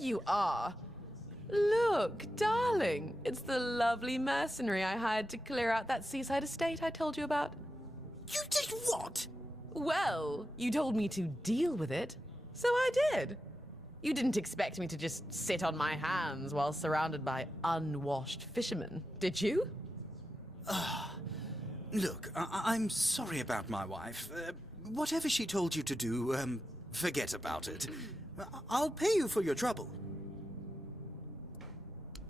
you are. Look, darling, it's the lovely mercenary I hired to clear out that seaside estate I told you about. You did what? Well, you told me to deal with it, so I did. You didn't expect me to just sit on my hands while surrounded by unwashed fishermen, did you? Look, I'm sorry about my wife. Whatever she told you to do, forget about it. I'll pay you for your trouble.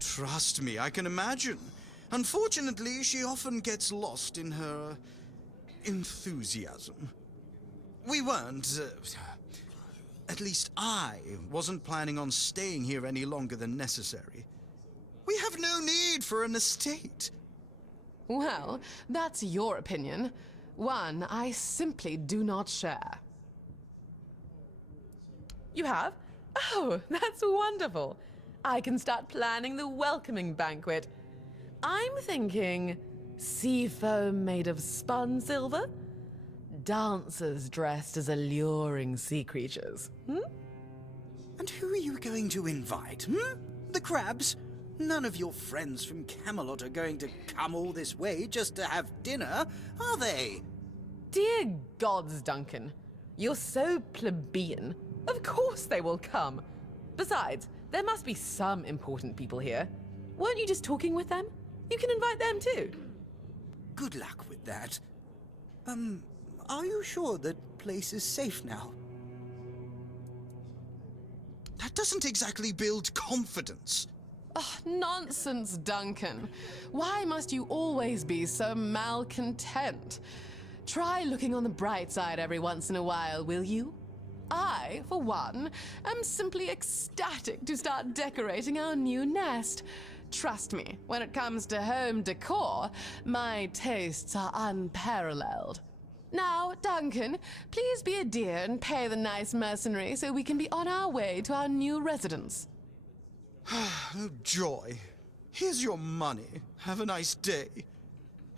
Trust me, I can imagine. Unfortunately, she often gets lost in her enthusiasm. We weren't, at least I wasn't planning on staying here any longer than necessary. We have no need for an estate. Well, that's your opinion. One I simply do not share. You have? Oh, that's wonderful. I can start planning the welcoming banquet. I'm thinking sea foam made of spun silver, dancers dressed as alluring sea creatures. And who are you going to invite, The crabs? None of your friends from Camelot are going to come all this way just to have dinner, are they? Dear gods, Duncan. You're so plebeian. Of course they will come. Besides, there must be some important people here. Weren't you just talking with them? You can invite them too. Good luck with that. Are you sure that place is safe now? That doesn't exactly build confidence. Oh, nonsense, Duncan. Why must you always be so malcontent? Try looking on the bright side every once in a while, will you? I, for one, am simply ecstatic to start decorating our new nest. Trust me, when it comes to home decor, my tastes are unparalleled. Now, Duncan, please be a dear and pay the nice mercenary so we can be on our way to our new residence. Oh, joy. Here's your money. Have a nice day.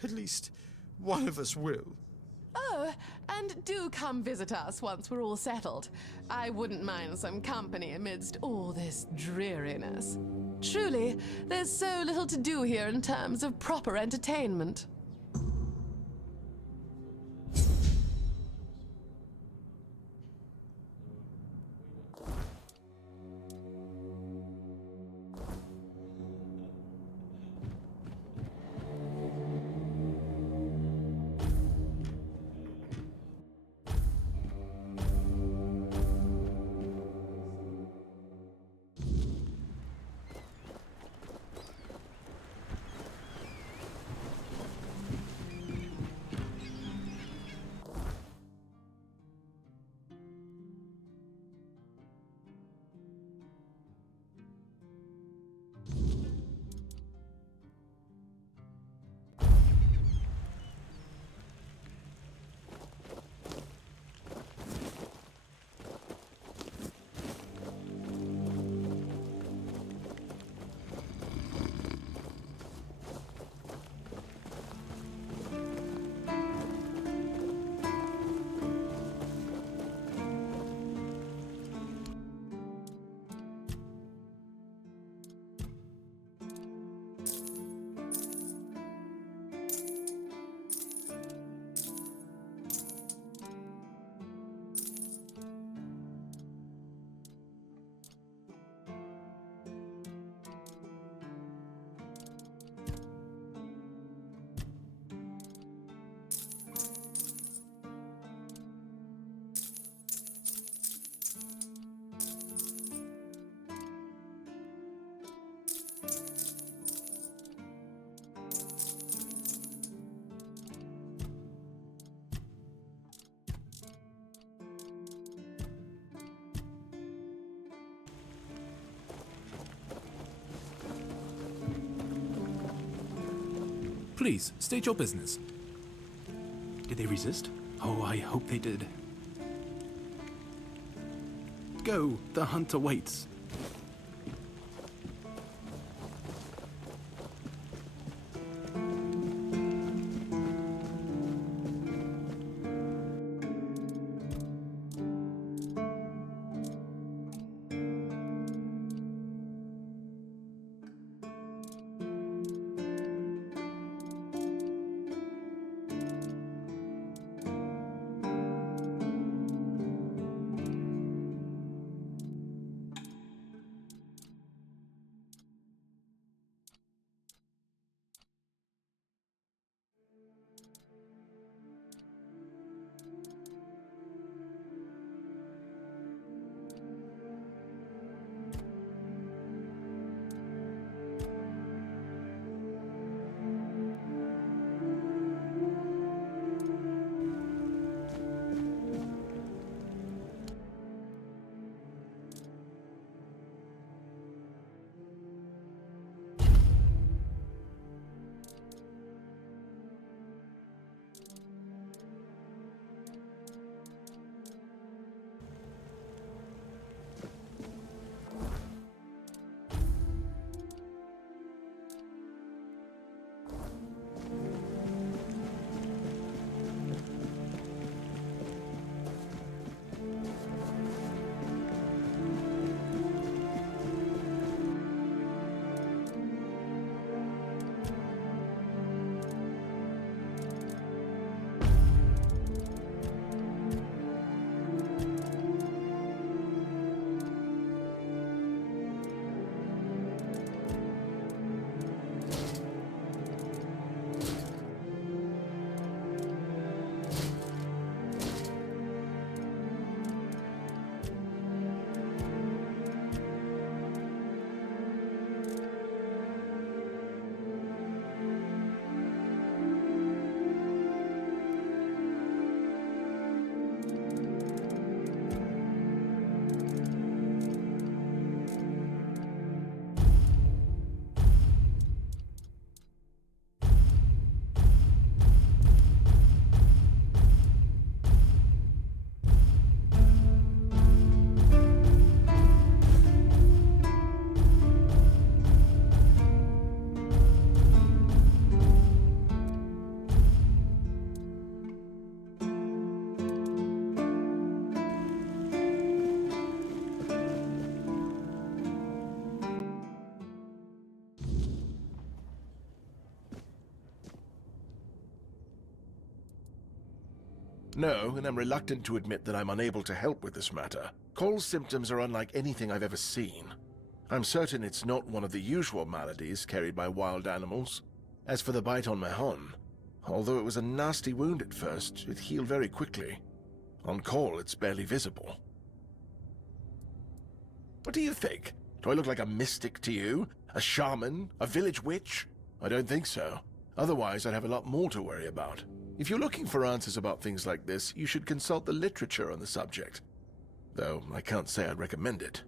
At least one of us will. Oh, and do come visit us once we're all settled. I wouldn't mind some company amidst all this dreariness. Truly, there's so little to do here in terms of proper entertainment. Please, state your business. Did they resist? Oh, I hope they did. Go, the hunter waits. No, and I'm reluctant to admit that I'm unable to help with this matter. Cole's symptoms are unlike anything I've ever seen. I'm certain it's not one of the usual maladies carried by wild animals. As for the bite on Mahon, although it was a nasty wound at first, it healed very quickly. On Cole, it's barely visible. What do you think? Do I look like a mystic to you? A shaman? A village witch? I don't think so. Otherwise, I'd have a lot more to worry about. If you're looking for answers about things like this, you should consult the literature on the subject. Though, I can't say I'd recommend it.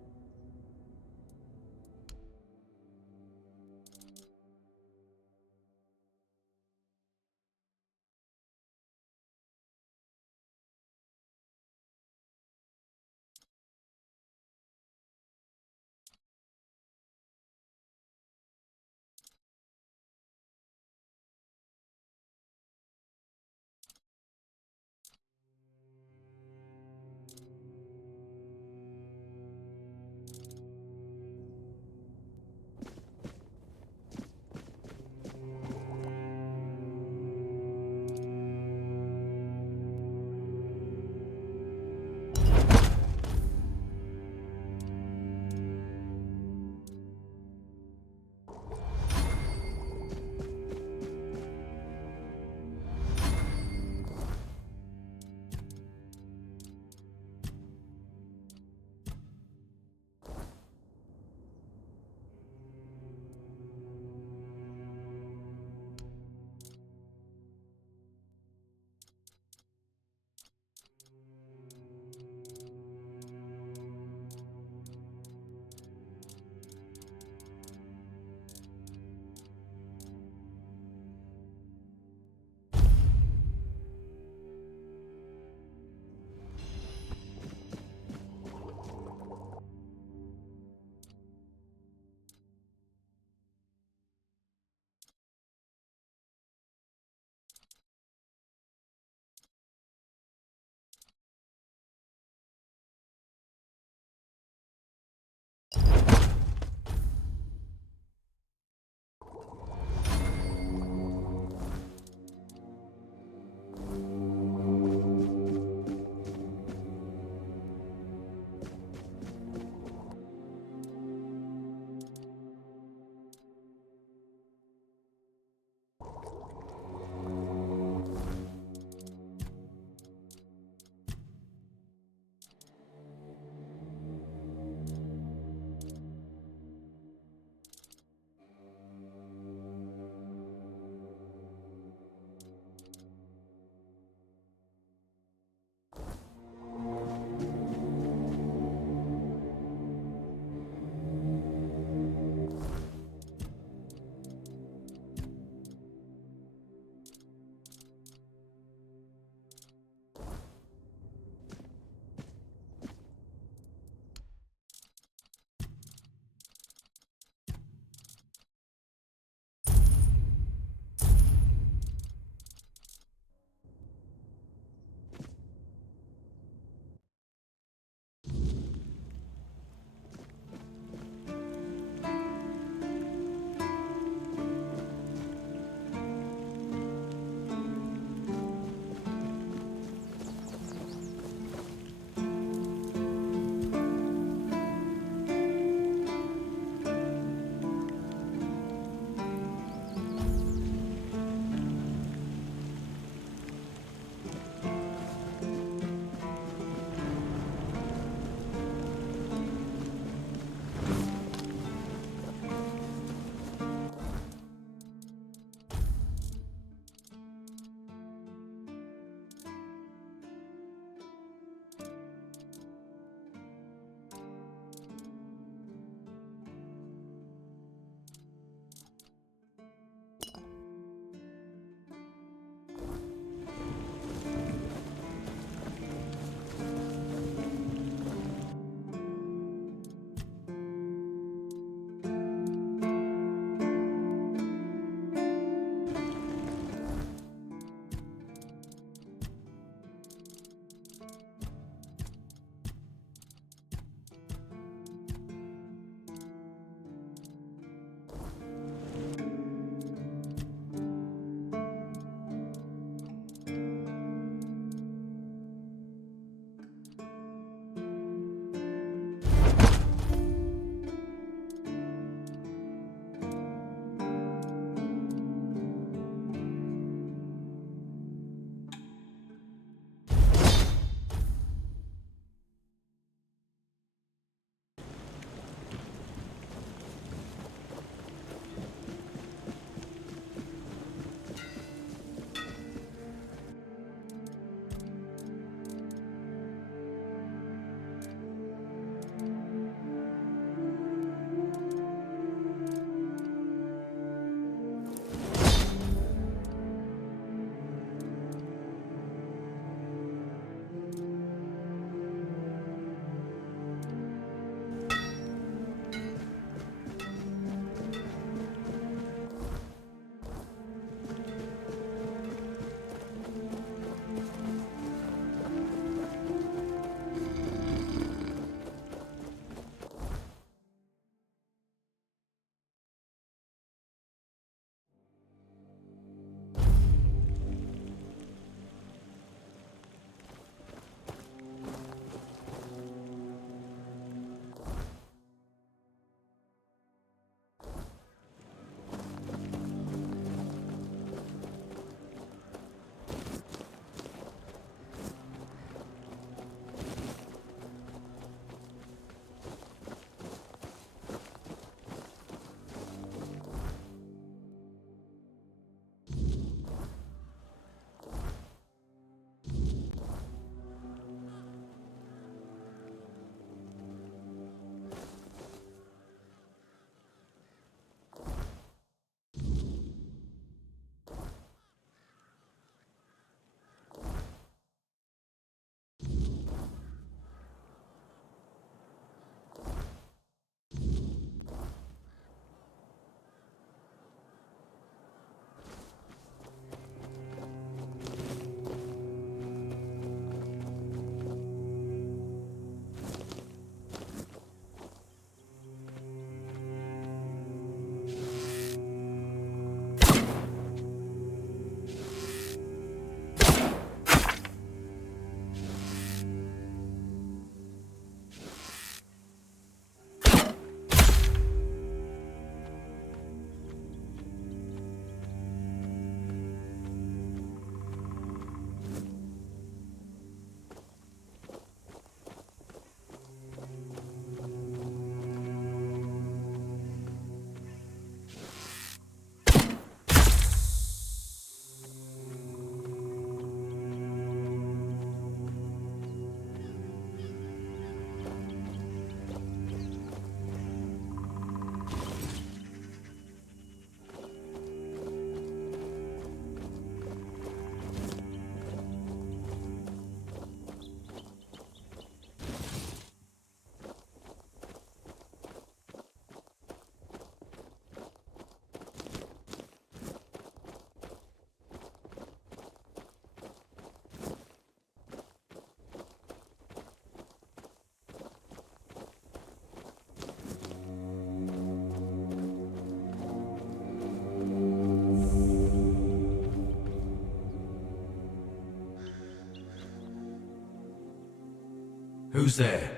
Who's there?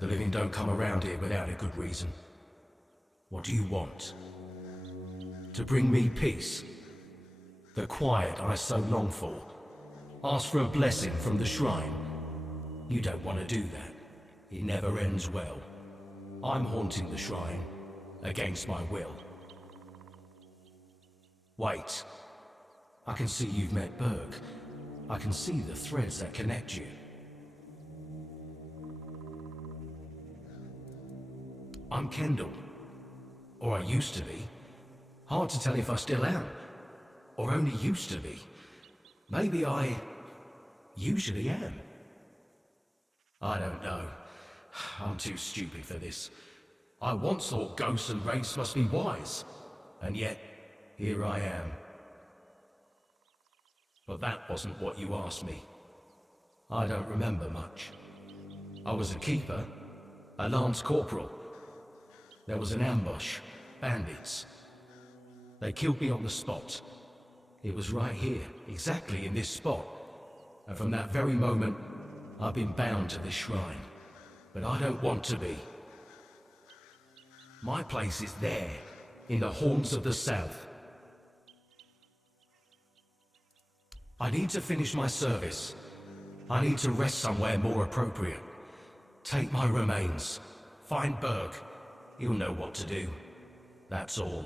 The living don't come around here without a good reason. What do you want? To bring me peace? The quiet I so long for? Ask for a blessing from the shrine? You don't want to do that. It never ends well. I'm haunting the shrine, against my will. Wait. I can see you've met Berg. I can see the threads that connect you. I'm Kendall. Or I used to be. Hard to tell if I still am. Or only used to be. Maybe I usually am. I don't know. I'm too stupid for this. I once thought ghosts and wraiths must be wise. And yet, here I am. But that wasn't what you asked me. I don't remember much. I was a keeper, a lance corporal. There was an ambush, bandits. They killed me on the spot. It was right here, exactly in this spot. And from that very moment, I've been bound to this shrine. But I don't want to be. My place is there, in the haunts of the south. I need to finish my service. I need to rest somewhere more appropriate. Take my remains. Find Berg. He'll know what to do. That's all.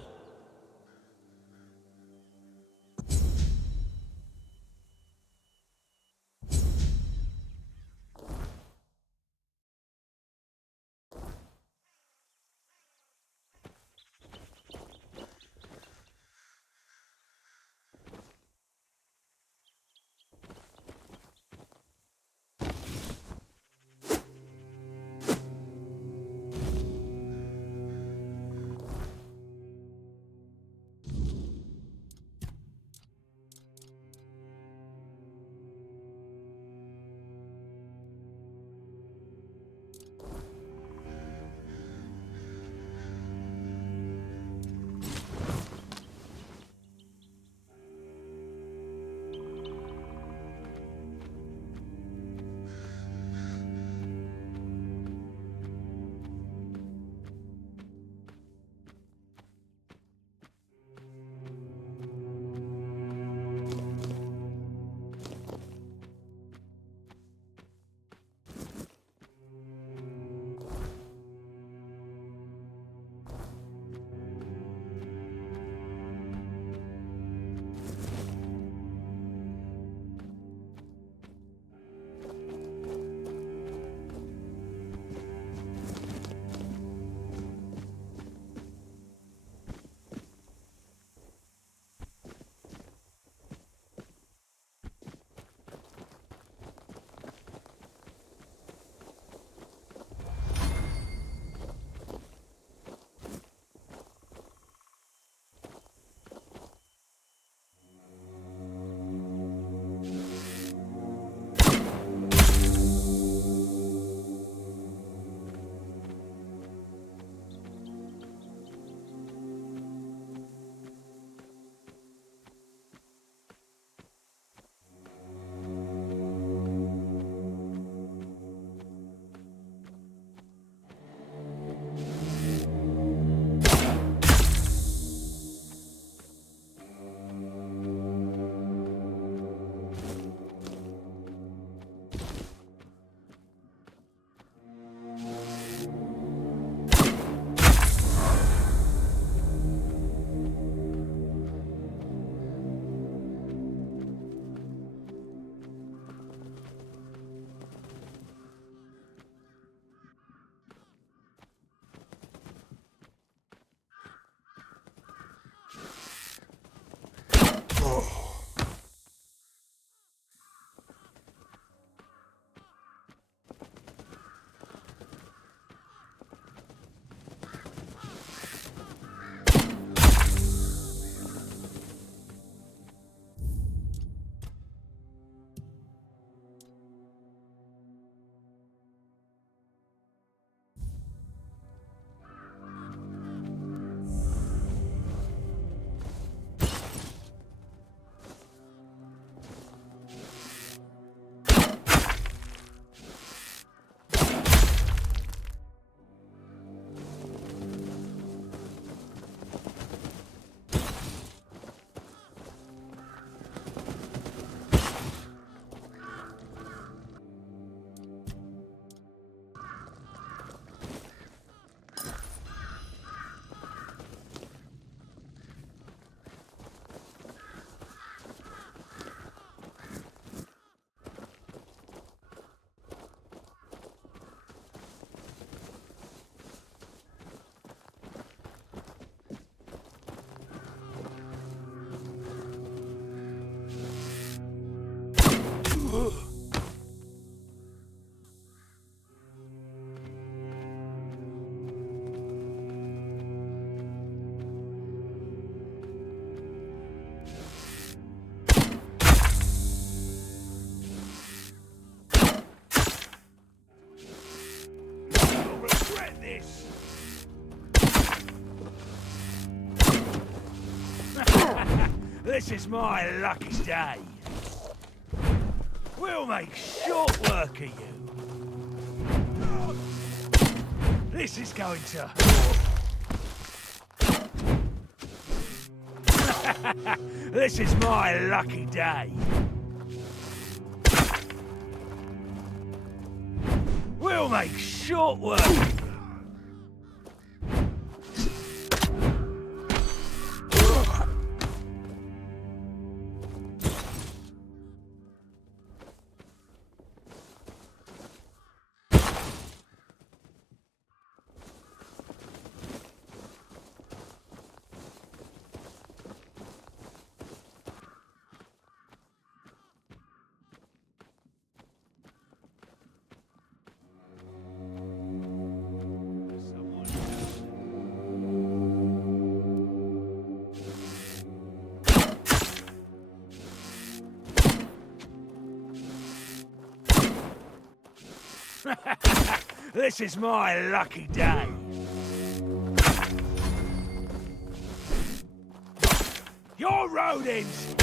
This is my lucky day. We'll make short work of you. This is going to... This is my lucky day. We'll make short work. This is my lucky day. Your rodents!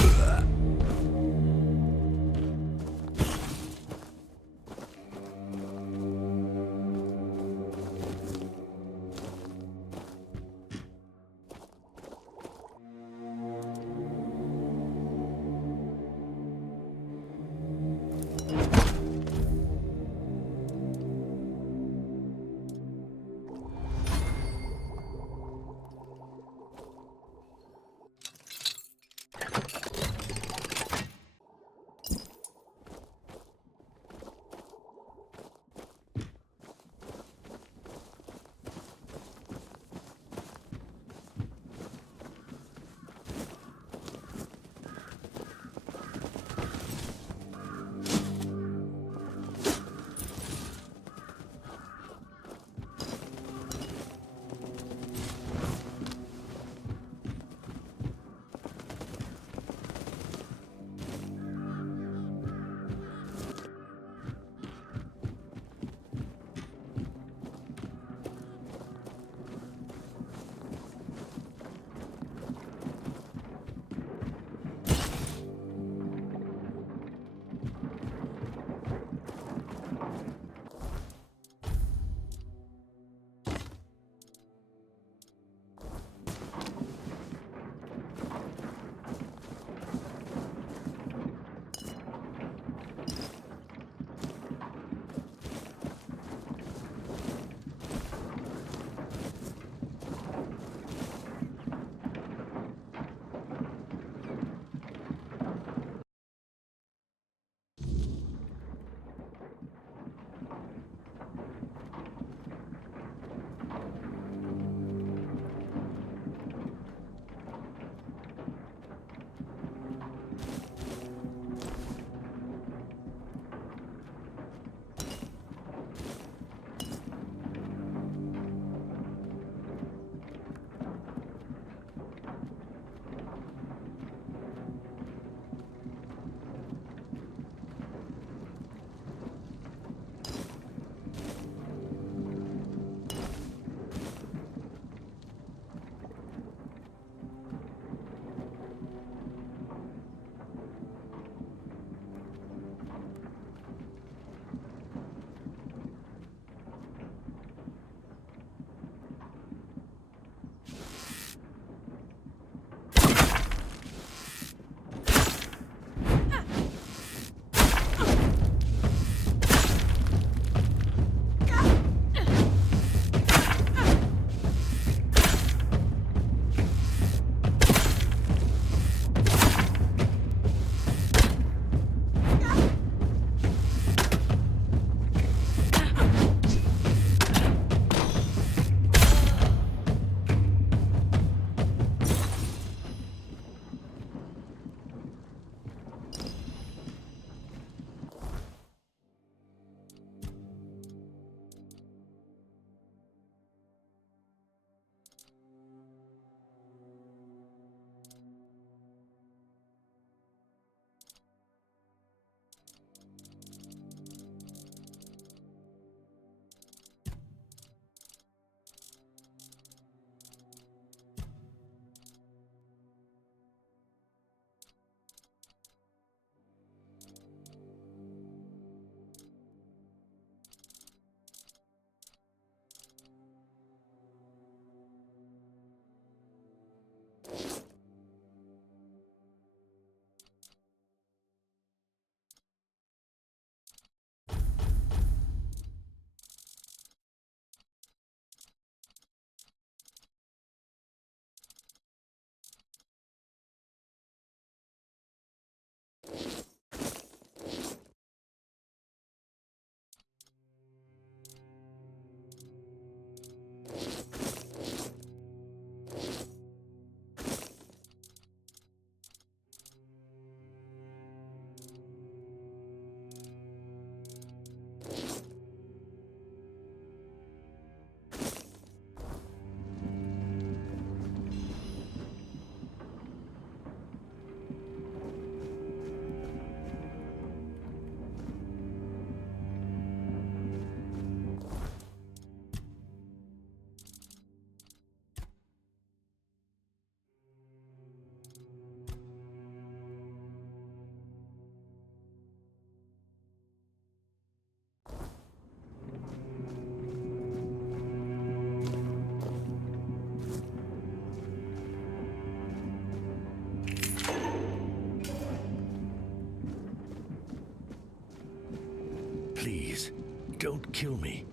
Please, don't kill me.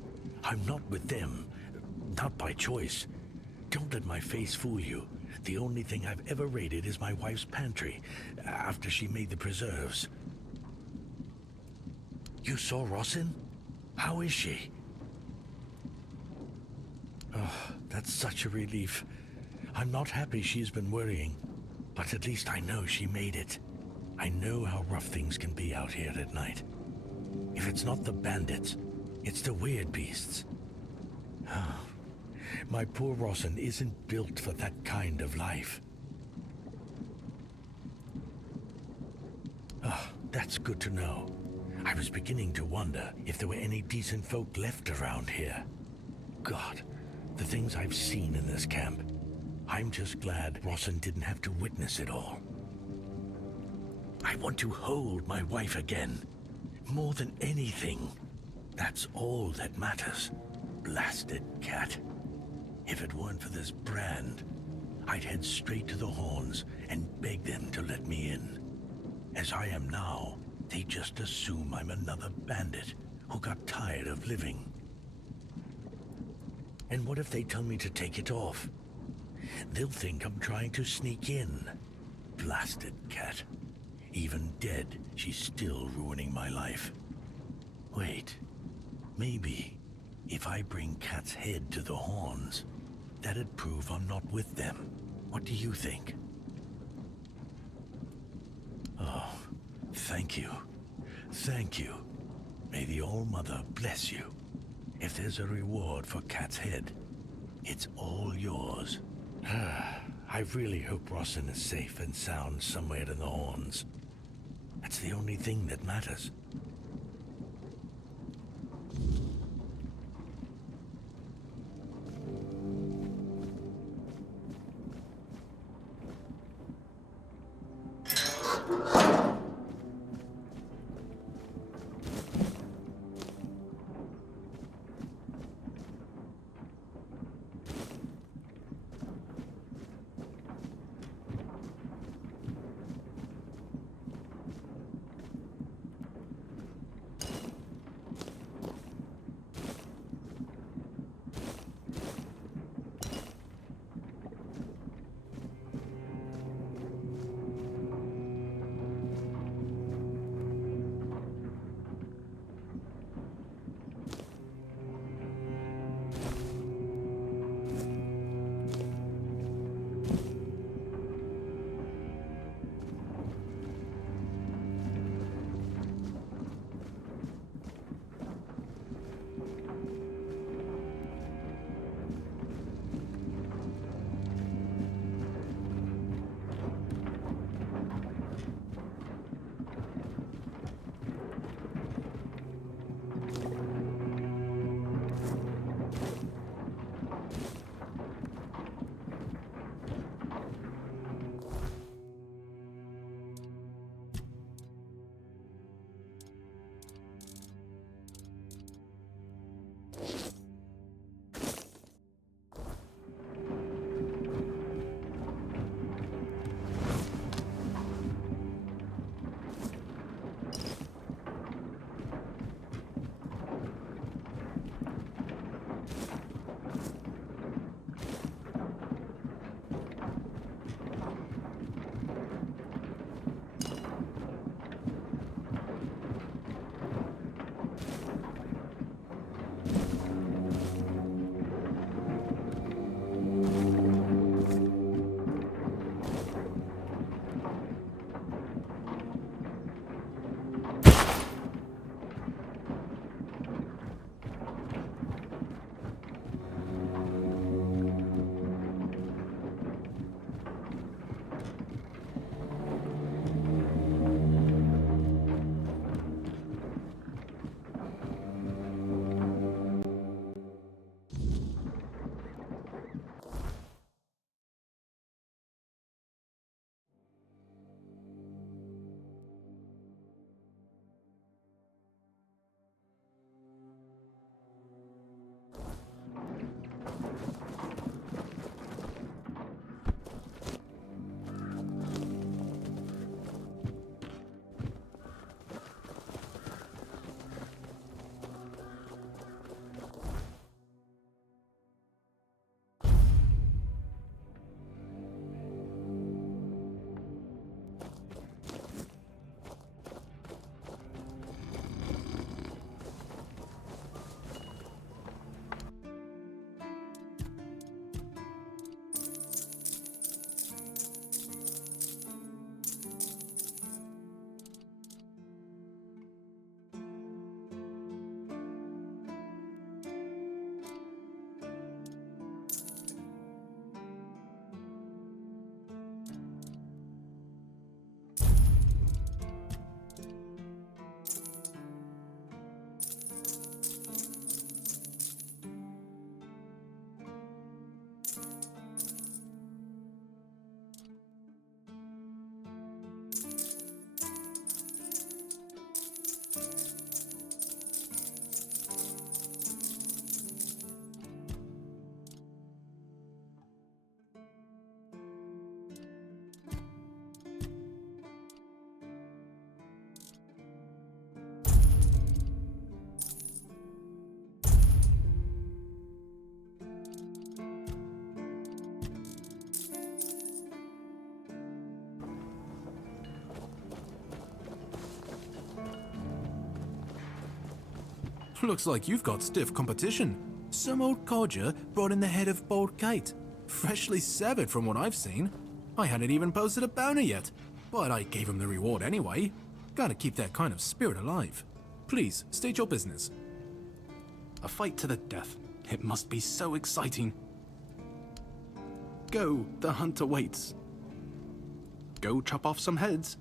I'm not with them. Not by choice. Don't let my face fool you. The only thing I've ever raided is my wife's pantry, after she made the preserves. You saw Rossin? How is she? Oh, that's such a relief. I'm not happy she's been worrying, but at least I know she made it. I know how rough things can be out here at night. If it's not the bandits, it's the weird beasts. Oh, my poor Rossin isn't built for that kind of life. Oh, that's good to know. I was beginning to wonder if there were any decent folk left around here. God, the things I've seen in this camp. I'm just glad Rossin didn't have to witness it all. I want to hold my wife again. More than anything. That's all that matters. Blasted cat. If it weren't for this brand, I'd head straight to the Horns and beg them to let me in. As I am now, they just assume I'm another bandit who got tired of living. And what if they tell me to take it off? They'll think I'm trying to sneak in. Blasted cat. Even dead, she's still ruining my life. Wait, maybe if I bring Cat's head to the Horns, that'd prove I'm not with them. What do you think? Oh, thank you. Thank you. May the All-Mother bless you. If there's a reward for Cat's head, it's all yours. I really hope Rossin is safe and sound somewhere in the Horns. That's the only thing that matters. Looks like you've got stiff competition. Some old codger brought in the head of Bold Kite. Freshly severed from what I've seen. I hadn't even posted a bounty yet, but I gave him the reward anyway. Gotta keep that kind of spirit alive. Please, state your business. A fight to the death. It must be so exciting. Go, the hunter waits. Go chop off some heads.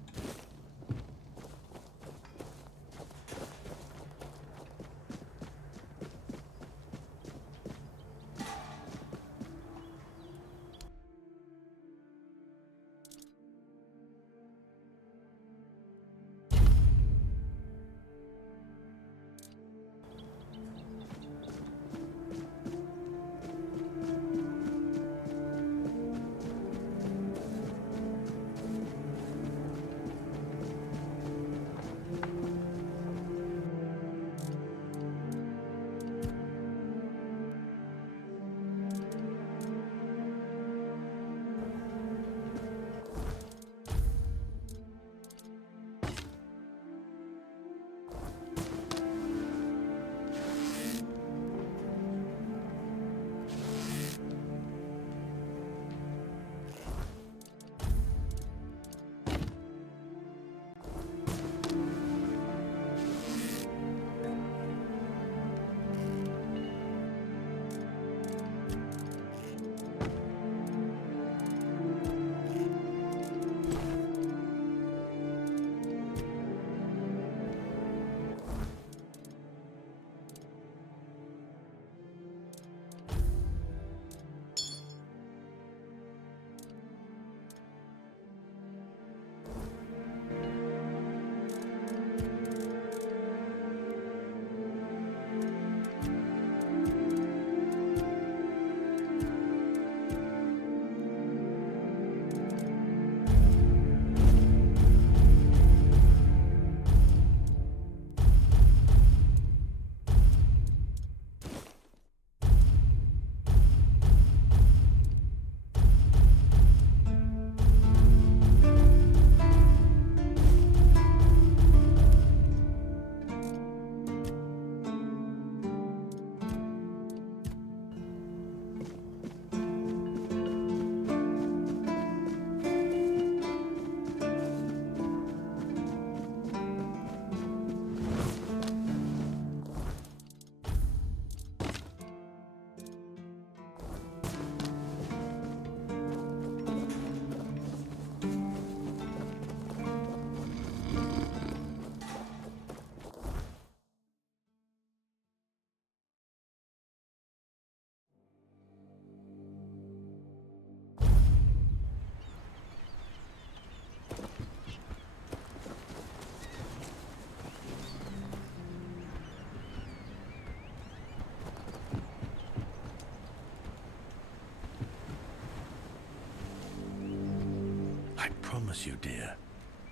I promise you, dear,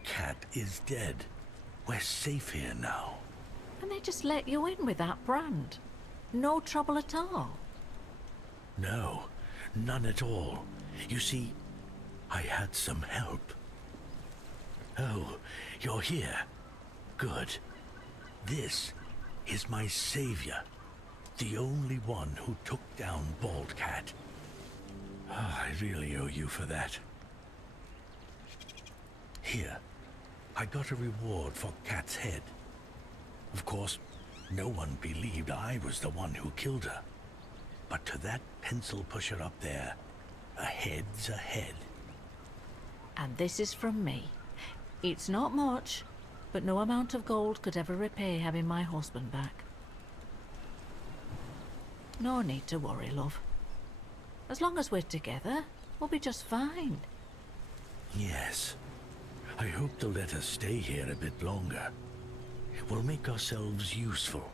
Cat is dead. We're safe here now. And they just let you in with that brand? No trouble at all? No, none at all. You see, I had some help. Oh, you're here. Good. This is my savior. The only one who took down Bald Cat. I really owe you for that. Here, I got a reward for Cat's head. Of course, no one believed I was the one who killed her. But to that pencil pusher up there, a head's a head. And this is from me. It's not much, but no amount of gold could ever repay having my husband back. No need to worry, love. As long as we're together, we'll be just fine. Yes. I hope they'll let us stay here a bit longer. We'll make ourselves useful,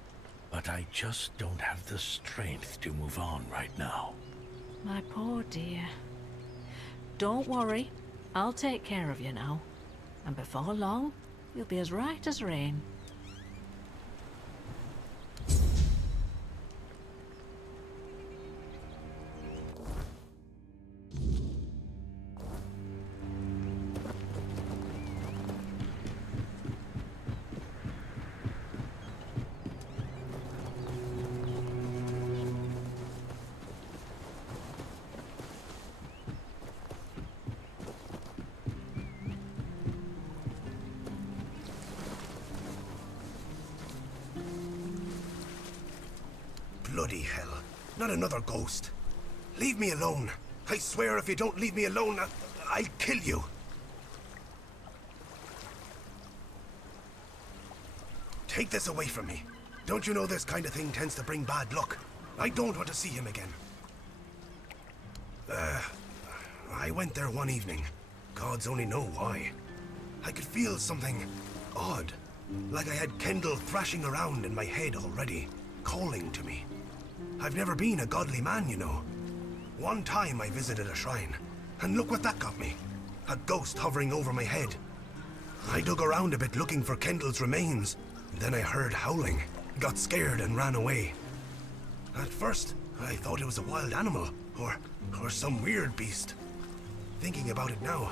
but I just don't have the strength to move on right now. My poor dear. Don't worry. I'll take care of you now. And before long, you'll be as right as rain. bloody hell. Not another ghost. Leave me alone. I swear if you don't leave me alone, I'll kill you. Take this away from me. Don't you know this kind of thing tends to bring bad luck? I don't want to see him again. I went there one evening. Gods only know why. I could feel something odd. Like I had Kendall thrashing around in my head already, calling to me. I've never been a godly man, you know. One time I visited a shrine, and look what that got me. A ghost hovering over my head. I dug around a bit looking for Kendall's remains. Then I heard howling, got scared and ran away. At first, I thought it was a wild animal, or some weird beast. Thinking about it now,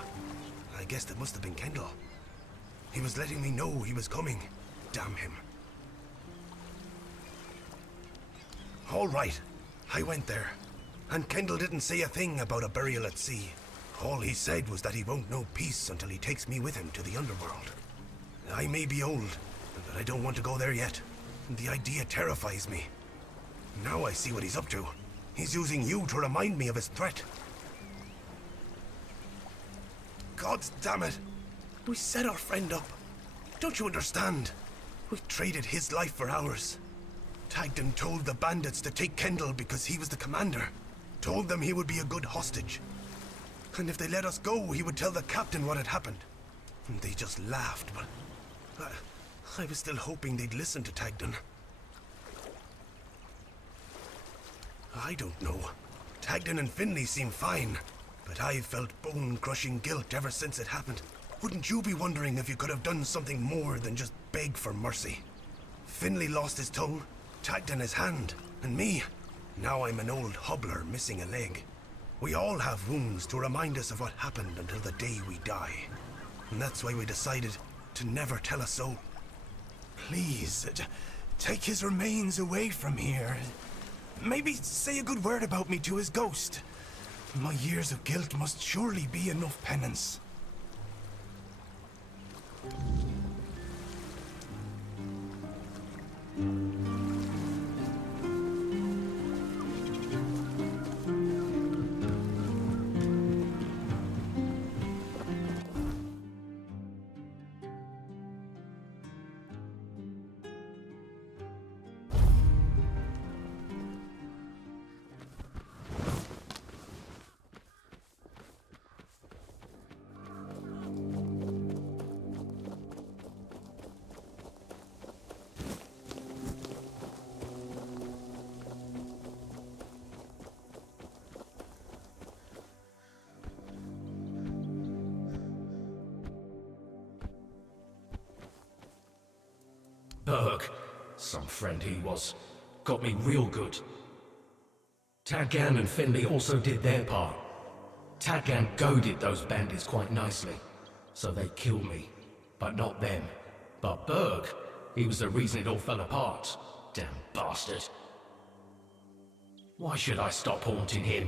I guessed it must have been Kendall. He was letting me know he was coming. Damn him. All right, I went there, and Kendall didn't say a thing about a burial at sea. All he said was that he won't know peace until he takes me with him to the underworld. I may be old, but I don't want to go there yet. The idea terrifies me. Now I see what he's up to. He's using you to remind me of his threat. God damn it! We set our friend up. Don't you understand? We traded his life for ours. Tagden told the bandits to take Kendall because he was the commander. Told them he would be a good hostage. And if they let us go, he would tell the captain what had happened. And they just laughed, but I was still hoping they'd listen to Tagden. I don't know. Tagden and Finley seem fine, but I've felt bone-crushing guilt ever since it happened. Wouldn't you be wondering if you could have done something more than just beg for mercy? Finley lost his tongue, Tagden his hand, and me. Now I'm an old hobbler missing a leg. We all have wounds to remind us of what happened until the day we die. And that's why we decided to never tell a soul. Please, take his remains away from here. Maybe say a good word about me to his ghost. My years of guilt must surely be enough penance. Berg, some friend he was, got me real good. Taggan and Finley also did their part. Taggan goaded those bandits quite nicely, so they killed me, but not them. But Berg, he was the reason it all fell apart. Damn bastard. Why should I stop haunting him?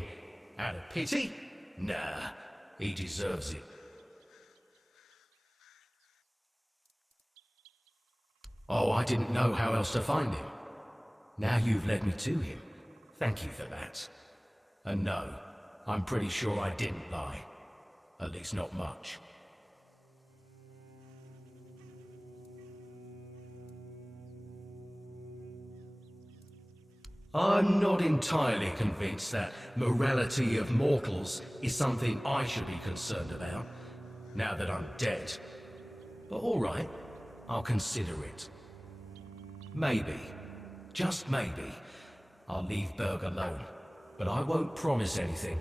Out of pity? Nah, he deserves it. Oh, I didn't know how else to find him. Now you've led me to him. Thank you for that. And no, I'm pretty sure I didn't lie. At least not much. I'm not entirely convinced that morality of mortals is something I should be concerned about, now that I'm dead. But all right, I'll consider it. Maybe, just maybe, I'll leave Berg alone, but I won't promise anything.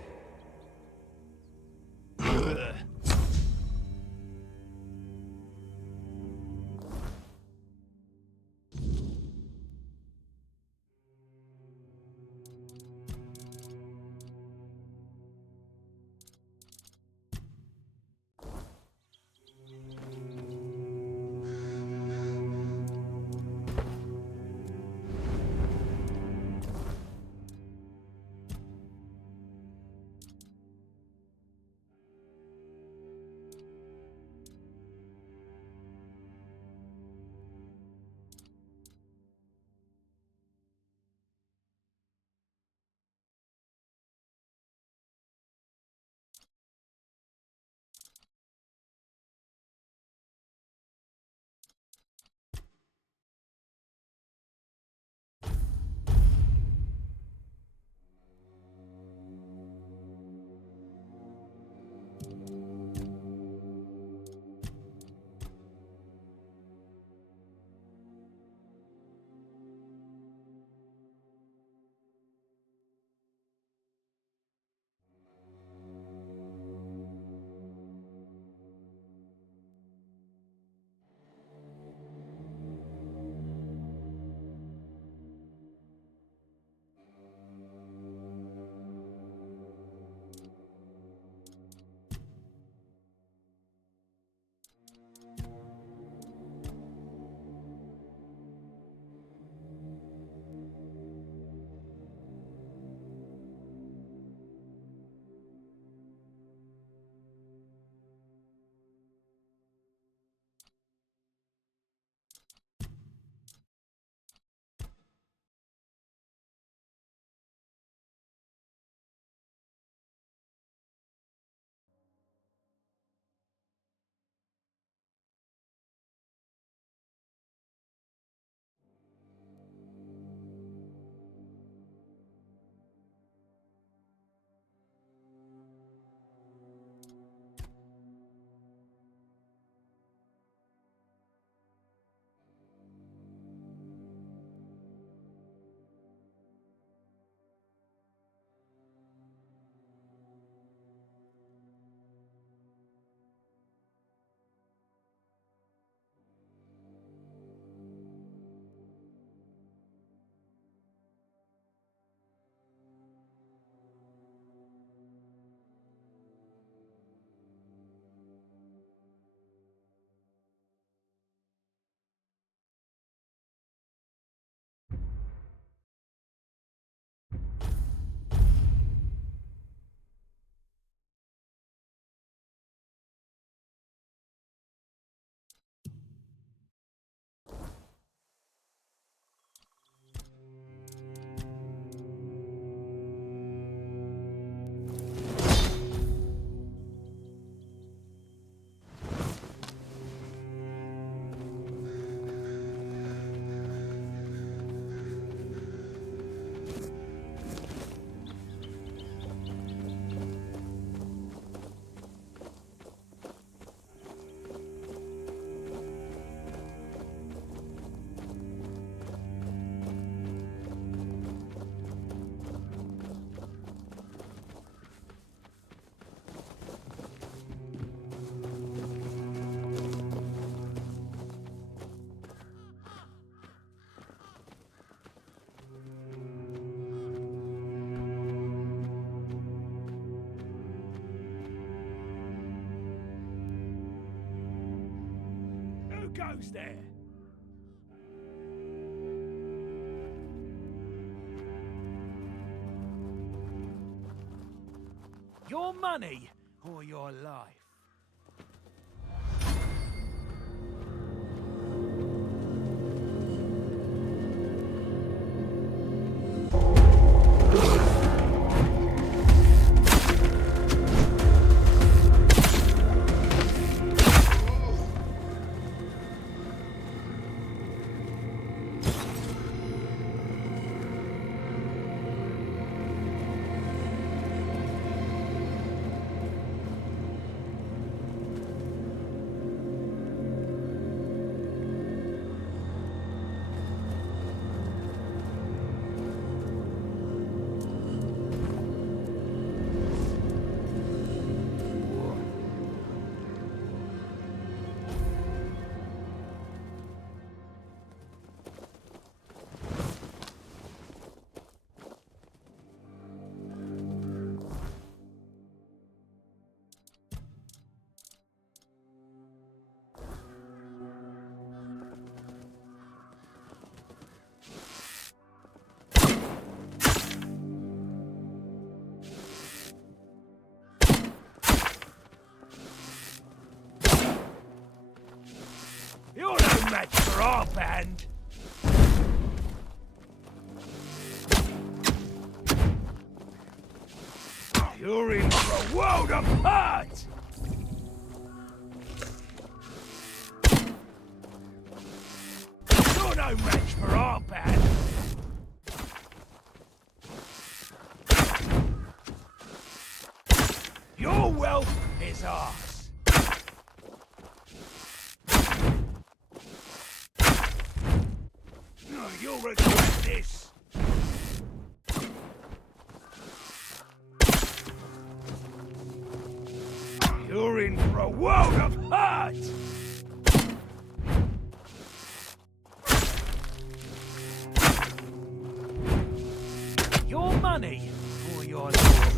goes there? Your money or your life? You're no match for our band. You're in for a world of hurt! You're no match for our band. Your wealth is ours. You'll regret this! You're in for a world of hurt! Your money or your life?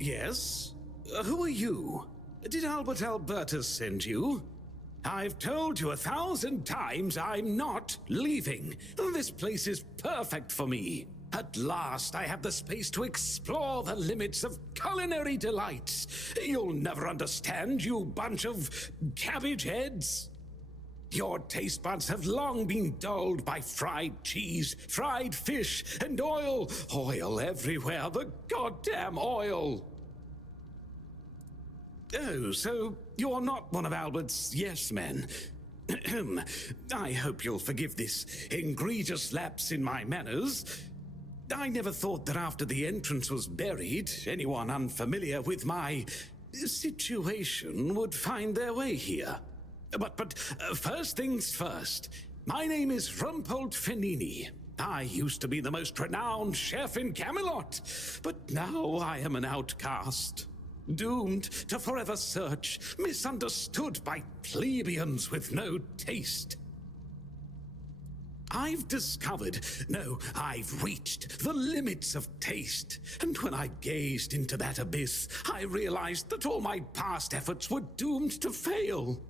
Yes? Who are you? Did Albert Albertus send you? I've told you 1,000 times I'm not leaving. This place is perfect for me. At last, I have the space to explore the limits of culinary delights. You'll never understand, you bunch of cabbage heads. Your taste buds have long been dulled by fried cheese, fried fish, and oil. Oil everywhere, the goddamn oil. Oh, so you're not one of Albert's yes men. I hope you'll forgive this egregious lapse in my manners. I never thought that after the entrance was buried, anyone unfamiliar with my situation would find their way here. But first things first, my name is Rumpold Fenini. I used to be the most renowned chef in Camelot, but now I am an outcast. Doomed to forever search, misunderstood by plebeians with no taste. I've reached the limits of taste, and when I gazed into that abyss, I realized that all my past efforts were doomed to fail.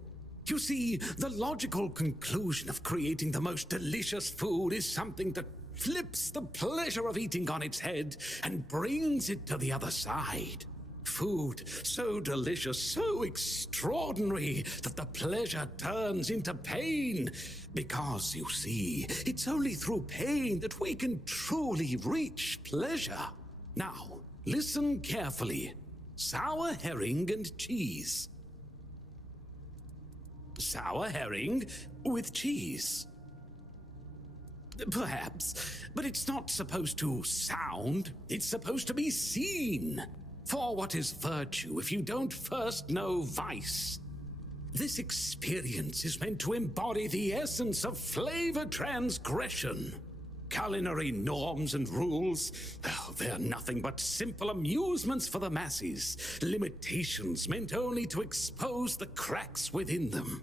You see, the logical conclusion of creating the most delicious food is something that flips the pleasure of eating on its head and brings it to the other side. Food so delicious, so extraordinary, that the pleasure turns into pain. Because, you see, it's only through pain that we can truly reach pleasure. Now, listen carefully. Sour herring and cheese. Sour herring with cheese. Perhaps, but it's not supposed to sound, it's supposed to be seen. For what is virtue if you don't first know vice? This experience is meant to embody the essence of flavor transgression. Culinary norms and rules, they're nothing but simple amusements for the masses. Limitations meant only to expose the cracks within them.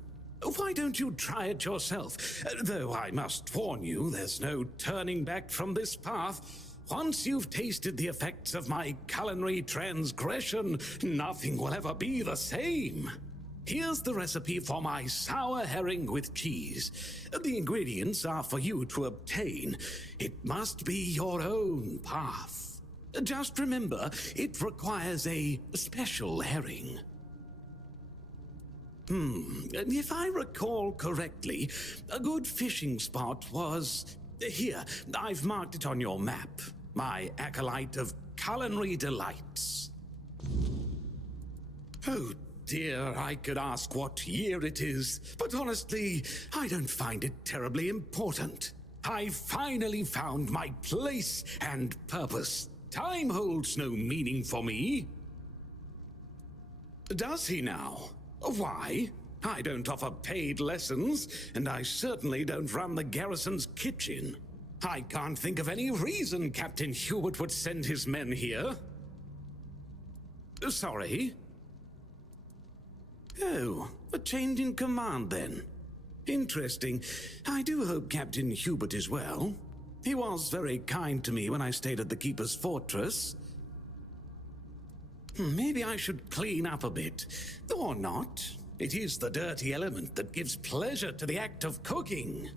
Why don't you try it yourself? Though I must warn you, there's no turning back from this path. Once you've tasted the effects of my culinary transgression, nothing will ever be the same. Here's the recipe for my sour herring with cheese. The ingredients are for you to obtain. It must be your own path. Just remember, it requires a special herring. If I recall correctly, a good fishing spot was... Here, I've marked it on your map. My acolyte of culinary delights. Oh dear, I could ask what year it is, but honestly, I don't find it terribly important. I finally found my place and purpose. Time holds no meaning for me. Does he now? Why? I don't offer paid lessons, and I certainly don't run the garrison's kitchen. I can't think of any reason Captain Hubert would send his men here. Sorry? Oh, a change in command then. Interesting. I do hope Captain Hubert is well. He was very kind to me when I stayed at the Keeper's Fortress. Maybe I should clean up a bit. Or not. It is the dirty element that gives pleasure to the act of cooking.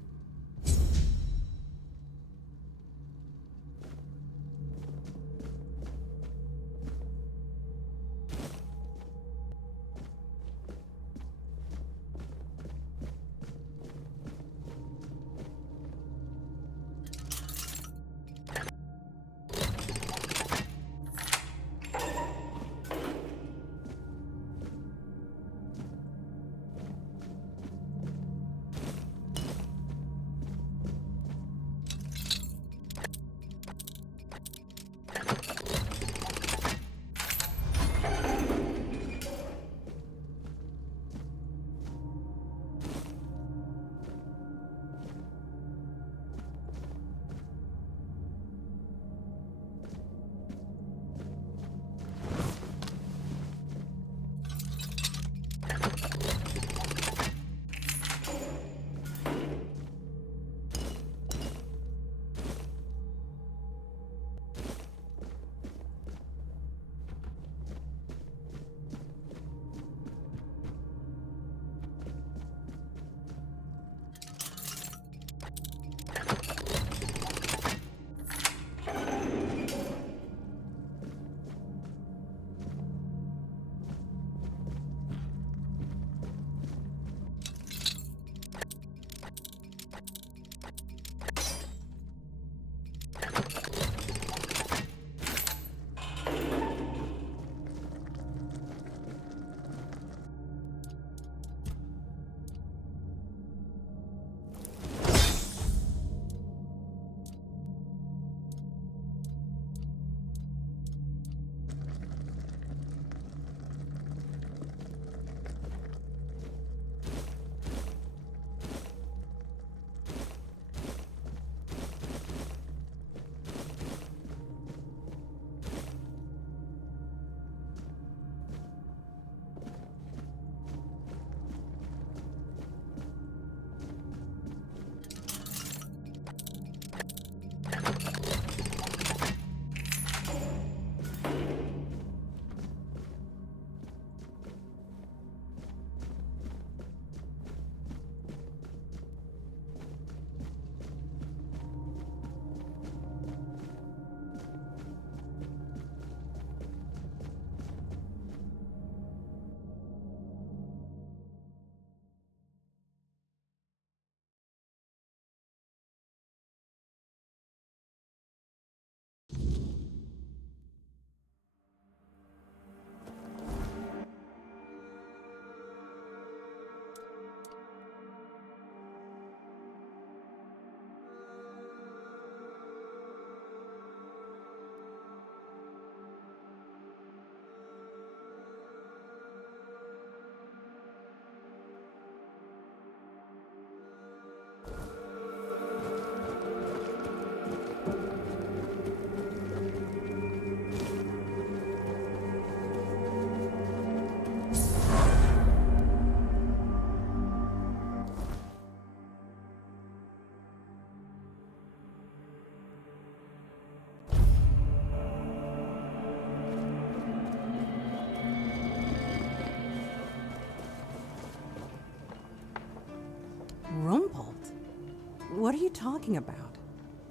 What are you talking about?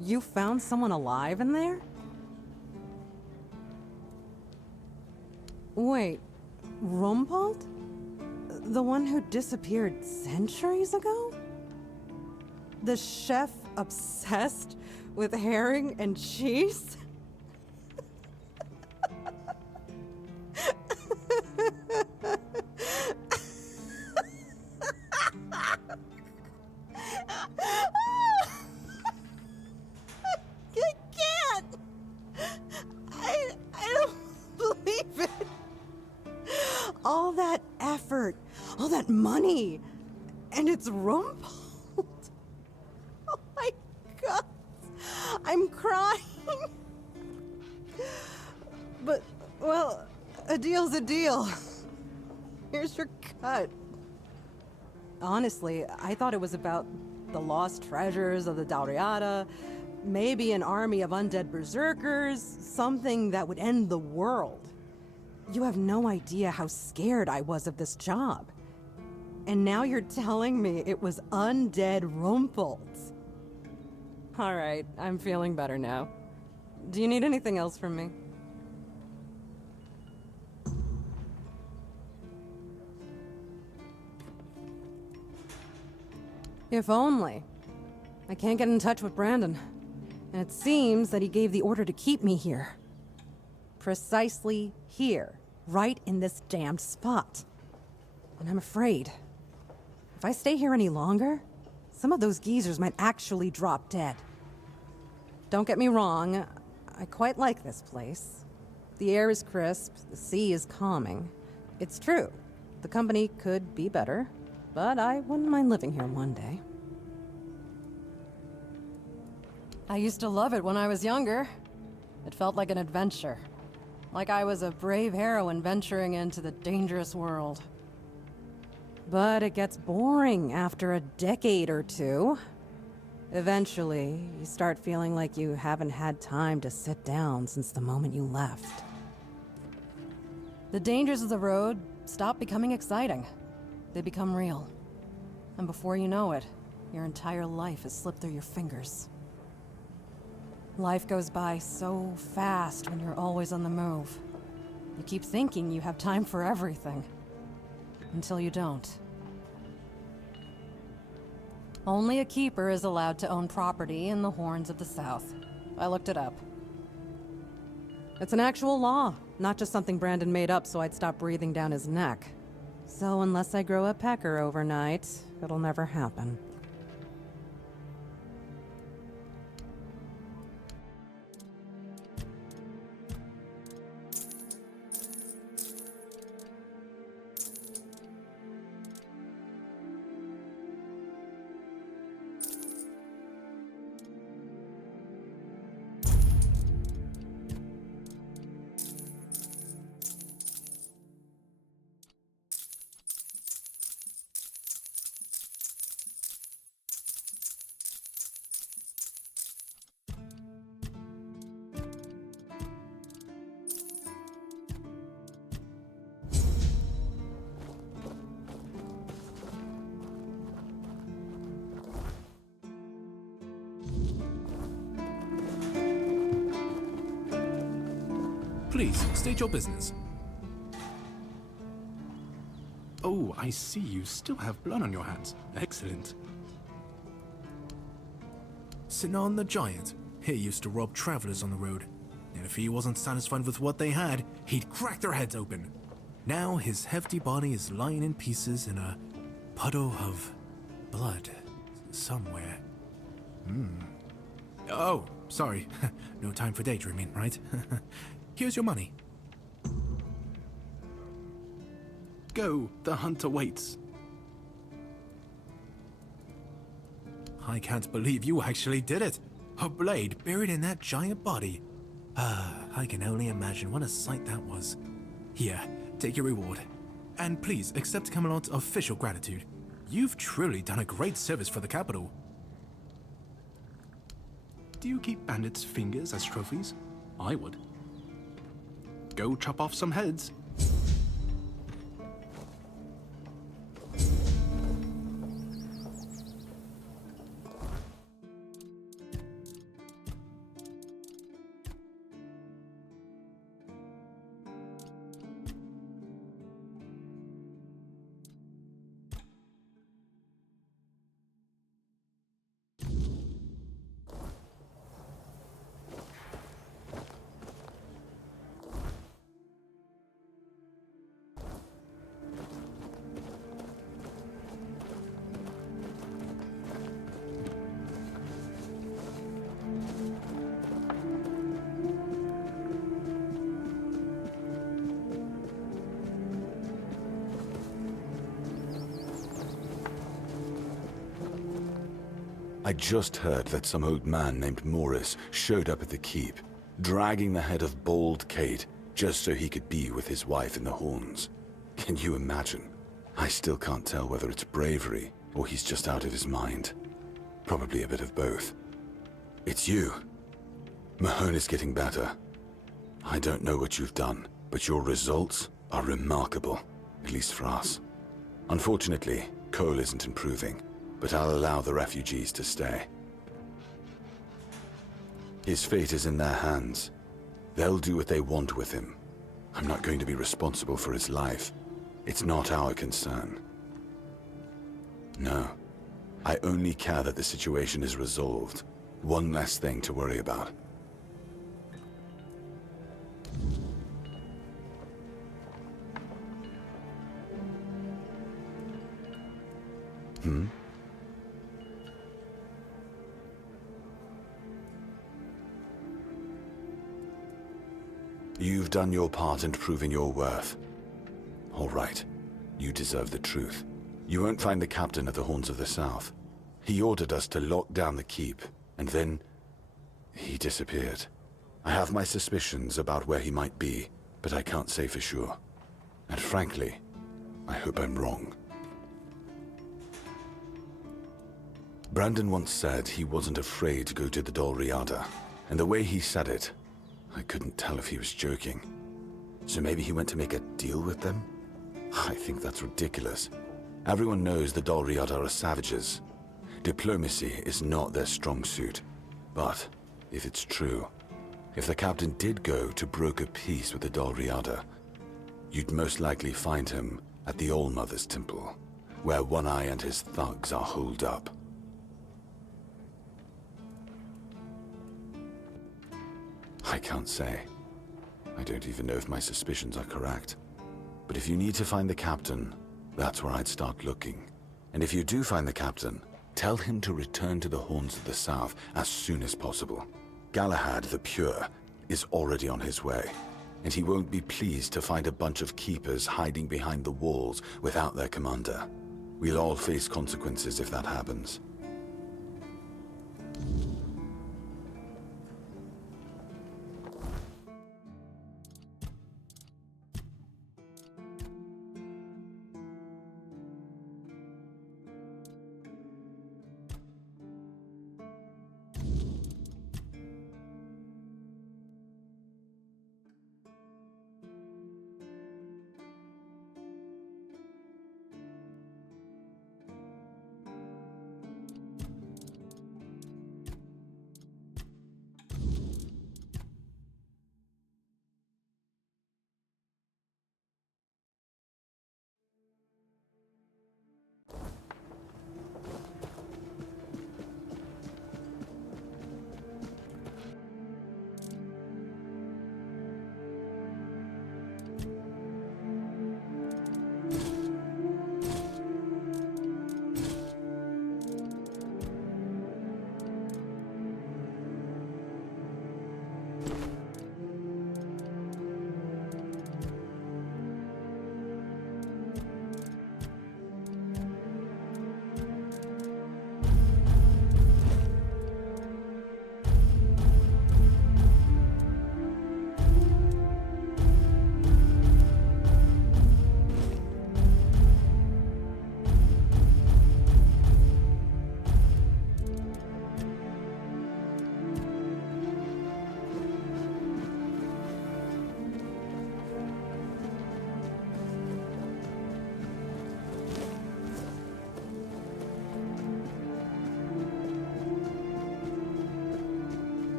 You found someone alive in there? Wait, Rumpold? The one who disappeared centuries ago? The chef obsessed with herring and cheese? All that effort, all that money, and it's Rumpold. Oh my God, I'm crying. But, well, a deal's a deal. Here's your cut. Honestly, I thought it was about the lost treasures of the Dauriata, maybe an army of undead berserkers, something that would end the world. You have no idea how scared I was of this job. And now you're telling me it was undead Rumpolds. All right, I'm feeling better now. Do you need anything else from me? If only. I can't get in touch with Brandon. And it seems that he gave the order to keep me here. Precisely here, right in this damned spot. And I'm afraid, if I stay here any longer, some of those geezers might actually drop dead. Don't get me wrong, I quite like this place. The air is crisp, the sea is calming. It's true, the company could be better, but I wouldn't mind living here one day. I used to love it when I was younger. It felt like an adventure. Like I was a brave heroine venturing into the dangerous world. But it gets boring after a decade or two. Eventually, you start feeling like you haven't had time to sit down since the moment you left. The dangers of the road stop becoming exciting. They become real. And before you know it, your entire life has slipped through your fingers. Life goes by so fast when you're always on the move. You keep thinking you have time for everything. Until you don't. Only a keeper is allowed to own property in the Horns of the South. I looked it up. It's an actual law, not just something Brandon made up so I'd stop breathing down his neck. So unless I grow a pecker overnight, it'll never happen. Please, state your business. Oh, I see you still have blood on your hands. Excellent. Sinan the Giant. He used to rob travelers on the road. And if he wasn't satisfied with what they had, he'd crack their heads open. Now his hefty body is lying in pieces in a puddle of blood somewhere. Oh, sorry. No time for daydreaming, right? Here's your money. Go, the hunter waits. I can't believe you actually did it. A blade buried in that giant body. I can only imagine what a sight that was. Here, take your reward. And please accept Camelot's official gratitude. You've truly done a great service for the capital. Do you keep bandits' fingers as trophies? I would. Go chop off some heads. I just heard that some old man named Morris showed up at the keep, dragging the head of Bald Kate just so he could be with his wife in the Horns. Can you imagine? I still can't tell whether it's bravery or he's just out of his mind. Probably a bit of both. It's you. Mahone is getting better. I don't know what you've done, but your results are remarkable, at least for us. Unfortunately, Cole isn't improving, but I'll allow the refugees to stay. His fate is in their hands. They'll do what they want with him. I'm not going to be responsible for his life. It's not our concern. No. I only care that the situation is resolved. One less thing to worry about. You've done your part in proving your worth. All right. You deserve the truth. You won't find the captain at the Horns of the South. He ordered us to lock down the keep, and then he disappeared. I have my suspicions about where he might be, but I can't say for sure. And frankly, I hope I'm wrong. Brandon once said he wasn't afraid to go to the Dol Riada, and the way he said it, I couldn't tell if he was joking. So maybe he went to make a deal with them? I think that's ridiculous. Everyone knows the Dol Riada are savages. Diplomacy is not their strong suit. But if it's true, if the captain did go to broker peace with the Dol Riada, you'd most likely find him at the All-Mother's Temple, where One Eye and his thugs are holed up. I can't say. I don't even know if my suspicions are correct. But if you need to find the captain, that's where I'd start looking. And if you do find the captain, tell him to return to the Horns of the South as soon as possible. Galahad the Pure is already on his way, and he won't be pleased to find a bunch of keepers hiding behind the walls without their commander. We'll all face consequences if that happens.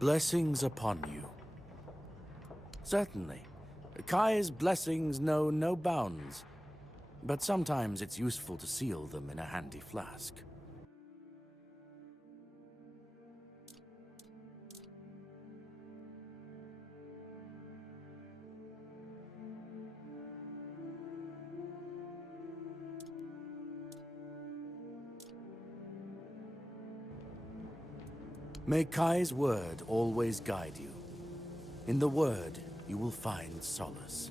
Blessings upon you. Certainly. Kai's blessings know no bounds, but sometimes it's useful to seal them in a handy flask. May Kai's word always guide you. In the word, you will find solace.